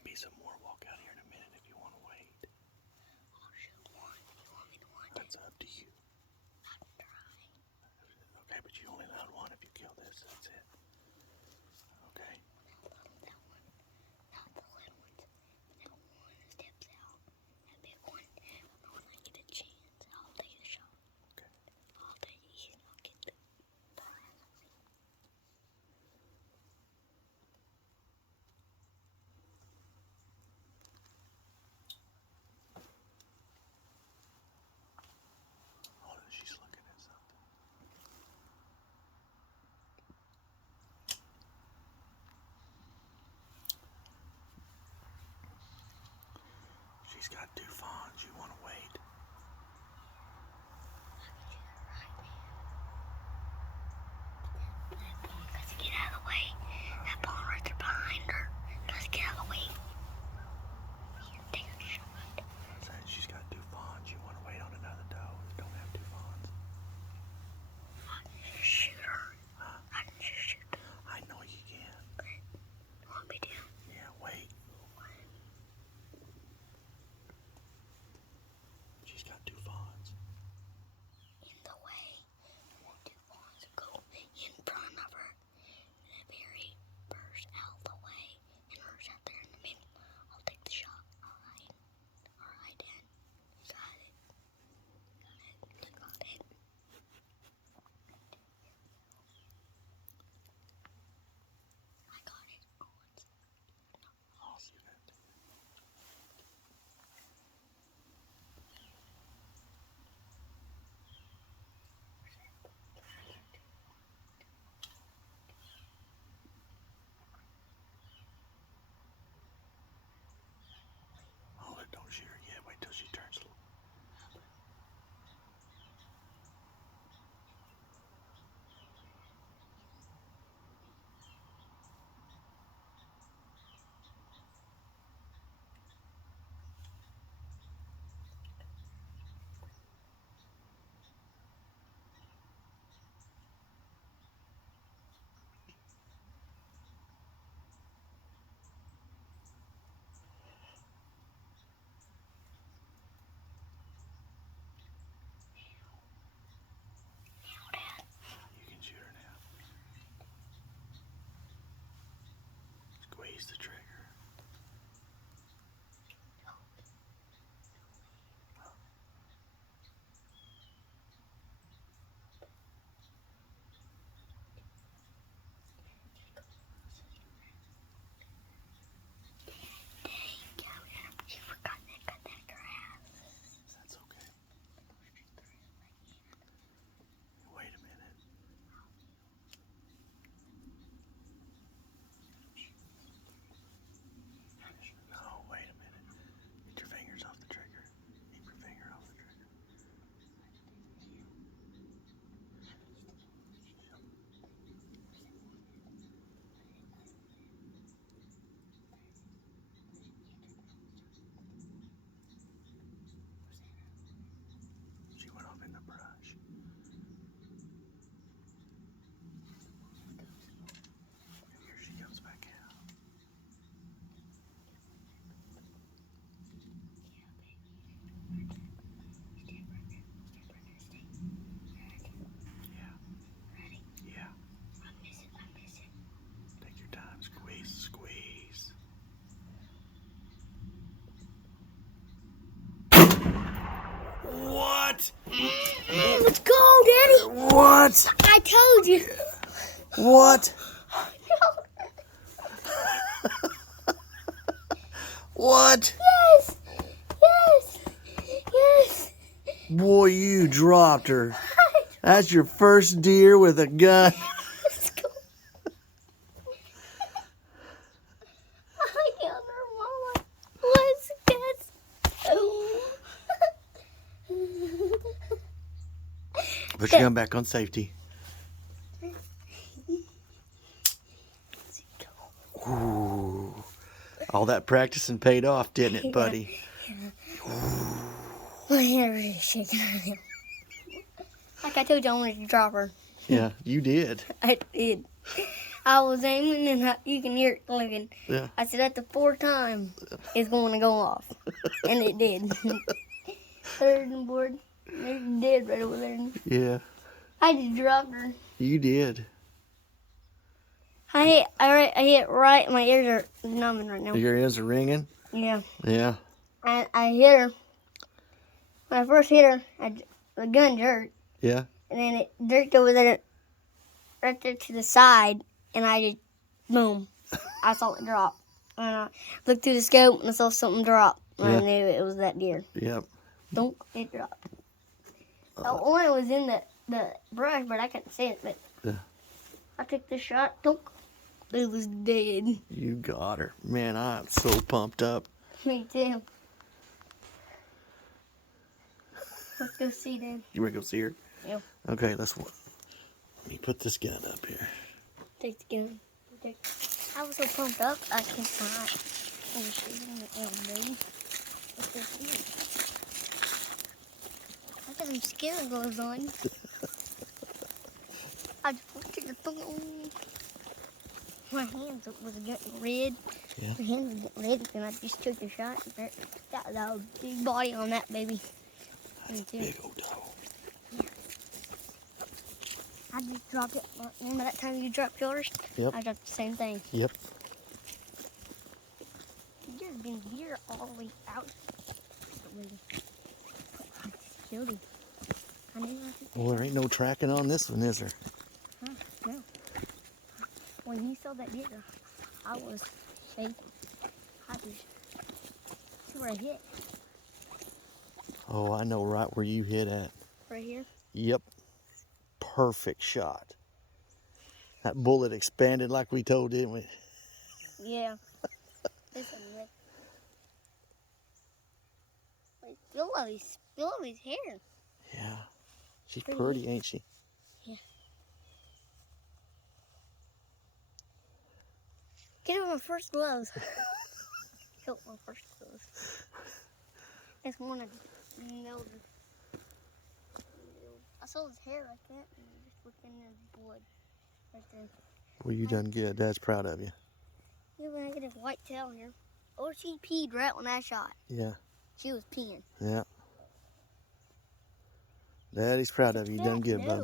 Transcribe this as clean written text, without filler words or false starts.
might be some more walk out here in a minute if you want to wait. I'll shoot one. You want me to watch That's up to you. I'll try. Okay, but you only allowed one if you kill this. That's it. Okay. That one. Not the little ones. That one steps out. That big one. And when I get a chance, I'll take a shot. Okay. I'll take it and I'll get the prize. Hold on, she's looking at something. She's got 2 fawns. You want to wait? Let's get out of the way. That ball right there behind her. Let's get out of the way. Here, take a shot. Saying she's got 2 fawns. You want to wait on another doe that don't have 2 fawns? I can just shoot her. Huh? I can just shoot her. I know you can. You want me to? Yeah, wait. She's got 2 fawns. In the way. We'll do ones go in front of her. The very first out of the way. And hers out there in the middle. I'll take the shot. Alright. Alright, Dad. You got it. You got it. I got it. Oh, you got it. Hold it, don't shoot her yet. Wait till she turns. Now, Dad. You can shoot her now. Squeeze the trigger. You forgot to cut that grass. That's okay. Wait a minute. No, wait a minute. Get your fingers off the trigger. Keep your finger off the trigger. She went off in the brush. Here she comes back out. Yeah. Ready? Yeah. I'm missing. Take your time. Squeeze. What? Let's go, Daddy. What? I told you. What? What? Yes. Boy, you dropped her. That's your first deer with a gun. Let's go. I got her, Mama. Let's get. Put your gun back on safety. Ooh. All that practicing paid off, didn't it, buddy? My hand is shaking. Like I told you, I wanted to drop her. Yeah, you did. I did. I was aiming and you can hear it clicking. Yeah. I said at the fourth time, it's going to go off. And it did. Third and board. They're dead right over there. Yeah. I just dropped her. You did. I hit right. My ears are numbing right now. Your ears are ringing. Yeah. Yeah. And I hit her. When I first hit her, the gun jerked. Yeah. And then it jerked over there, right there to the side. And I just, boom. I saw it drop. And I looked through the scope and I saw something drop. And I Yeah. knew it was that deer. Yep. Donk, it dropped. The one was in the brush, but I couldn't see it. But Yeah. I took the shot. Donk. It was dead. You got her. Man, I'm so pumped up. Me too. Let's go see then. You ready to go see her? Yep. Okay, let me put this gun up here. Take the gun. I was so pumped up, I can't find. I was shooting the baby. Let's go see it. I got some scary gloves on. I just put the phone. My hands was getting red. Yeah. My hands was getting red, and I just took the shot. Got a big body on that baby. That's a big old dog. I just dropped it. Remember that time you dropped yours? Yep. I dropped the same thing. Yep. You just been here all the way out. I just killed him. I knew I could. Well, there ain't no tracking on this one, is there? Huh? No. When you saw that deer, I was shaking. I was. See where I hit? Oh, I know right where you hit at. Right here. Yep. Perfect shot. That bullet expanded like we told, didn't we? Yeah. Listen, wait, feel all his hair. Yeah. She's Pretty. pretty, ain't she? Yeah. Get her my first gloves. Get my first gloves. It's one I just nailed it. I saw his hair like that and just looked in his blood right there. Well, you done good. Dad's proud of you. Yeah, when I get his white tail here. Or she peed right when I shot. Yeah. She was peeing. Yeah. Daddy's proud of you. You done good, No. bub.